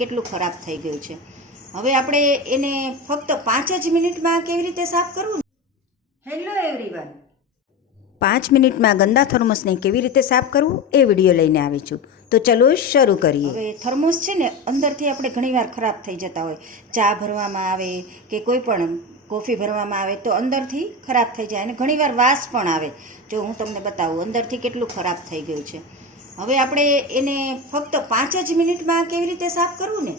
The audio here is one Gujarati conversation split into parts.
કેટલું ખરાબ થઈ ગયું છે. હવે આપણે એને ફક્ત 5 જ મિનિટમાં કેવી રીતે સાફ કરવું. હેલો એવરીવન, 5 મિનિટમાં ગંદા થર્મોસને કેવી રીતે સાફ કરવું એ વિડીયો લઈને આવી છું. તો ચલો શરૂ કરીએ. હવે થર્મોસ છે ને, અંદરથી આપણે ઘણીવાર ખરાબ થઈ જતા હોય. ચા ભરવામાં આવે કે કોઈ પણ કોફી ભરવામાં આવે તો અંદરથી ખરાબ થઈ જાય અને ઘણીવાર વાસ પણ આવે. જો હું તમને બતાવું અંદરથી કેટલું ખરાબ થઈ ગયું છે. હવે આપણે એને ફક્ત 5 જ મિનિટમાં કેવી રીતે સાફ કરવું ને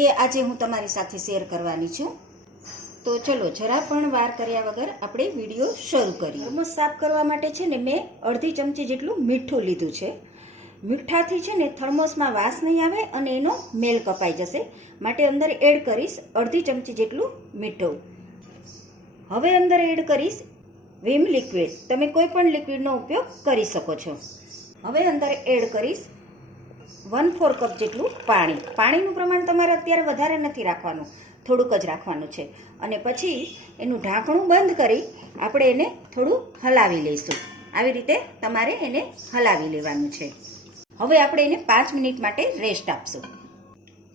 એ આજે હું તમારી સાથે શેર કરવાની છું. તો ચલો જરા પણ વાર કર્યા વગર આપણે વિડીયો શરૂ કરીએ. થર્મોસ સાફ કરવા માટે છે ને મેં અડધી ચમચી જેટલું મીઠું લીધું છે. મીઠાથી છે ને થર્મોસમાં વાસ નહીં આવે અને એનો મેલ કપાઈ જશે, માટે અંદર એડ કરીશ અડધી ચમચી જેટલું મીઠું. હવે અંદર એડ કરીશ વિમ લિક્વિડ. તમે કોઈ પણ લિક્વિડનો ઉપયોગ કરી શકો છો. હવે અંદર એડ કરીશ 1/4 કપ જેટલું પાણી. પાણીનું પ્રમાણ તમારે અત્યારે વધારે નથી રાખવાનું, થોડુંક જ રાખવાનું છે. અને પછી એનું ઢાંકણું બંધ કરી આપણે એને થોડું હલાવી લઈશું. આવી રીતે તમારે એને હલાવી લેવાનું છે. હવે આપણે એને 5 મિનિટ માટે રેસ્ટ આપશું.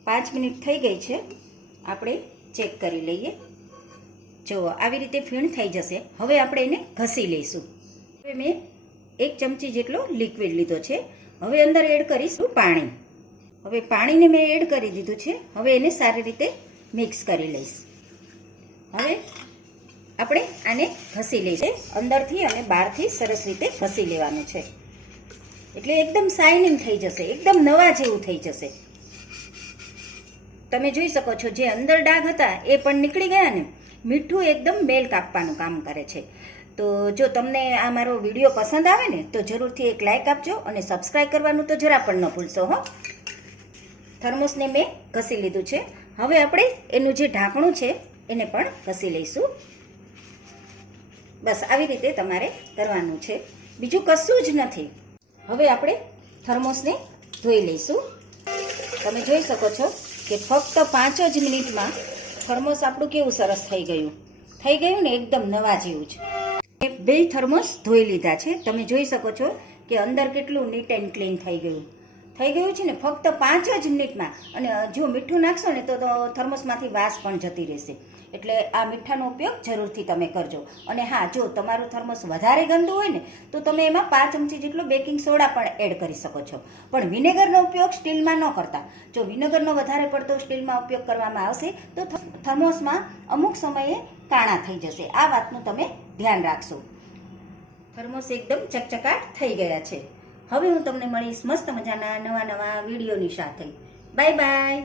5 મિનિટ થઈ ગઈ છે, આપણે ચેક કરી લઈએ. જો આવી રીતે ફીણ થઈ જશે. હવે આપણે એને ઘસી લઈશું. હવે મેં 1 ચમચી જેટલો લિક્વિડ લીધો છે. હવે અંદર એડ કરીશું પાણી. હવે પાણીને મેં એડ કરી દીધું છે. હવે એને સારી રીતે મિક્સ કરી લઈશ. હવે આપણે આને ઘસી લઈશું. અંદરથી અને બહારથી સરસ રીતે ઘસી લેવાનું છે, એટલે એકદમ શાઇનિંગ થઈ જશે, એકદમ નવા જેવું થઈ જશે. તમે જોઈ શકો છો જે અંદર ડાઘ હતા એ પણ નીકળી ગયા ને. મીઠું એકદમ મેલ કાપવાનું કામ કરે છે. તો જો તમને આ મારો વિડીયો પસંદ આવે ને તો જરૂરથી એક લાઇક આપજો અને સબસ્ક્રાઈબ કરવાનું તો જરા પણ ન ભૂલશો હો. થર્મોસને મેં ઘસી લીધું છે. હવે આપણે એનું જે ઢાંકણું છે એને પણ ઘસી લઈશું. બસ આવી રીતે તમારે કરવાનું છે, બીજું કશું જ નથી. હવે આપણે થર્મોસને ધોઈ લઈશું. તમે જોઈ શકો છો કે ફક્ત 5 જ મિનિટમાં થર્મોસ આપણું કેવું સરસ થઈ ગયું ને, એકદમ નવા જેવું છે. બે થર્મોસ ધોઈ લીધા છે. તમે જોઈ શકો છો કે અંદર કેટલું નીટ એન્ડ ક્લીન થઈ ગયું છે ને, ફક્ત 5 જ મિનિટમાં. અને જો મીઠું નાખશો ને તો થર્મોસમાંથી વાસ પણ જતી રહેશે. એટલે આ મીઠાનો ઉપયોગ જરૂરથી તમે કરજો. અને હા, જો તમારું થર્મોસ વધારે ગંદુ હોય ને તો તમે એમાં 5 ચમચી જેટલો બેકિંગ સોડા પણ એડ કરી શકો છો. પણ વિનેગરનો ઉપયોગ સ્ટીલમાં ન કરતા. જો વિનેગરનો વધારે પડતો સ્ટીલમાં ઉપયોગ કરવામાં આવશે તો થર્મોસમાં અમુક સમયે કાણા થઈ જશે. આ વાતનું તમે ધ્યાન રાખશો. થર્મોસ એકદમ ચકચકાટ થઈ ગયા છે. હવે હું તમને મળીશ મસ્ત મજાના નવા વિડીયોની સાથે. Bye bye.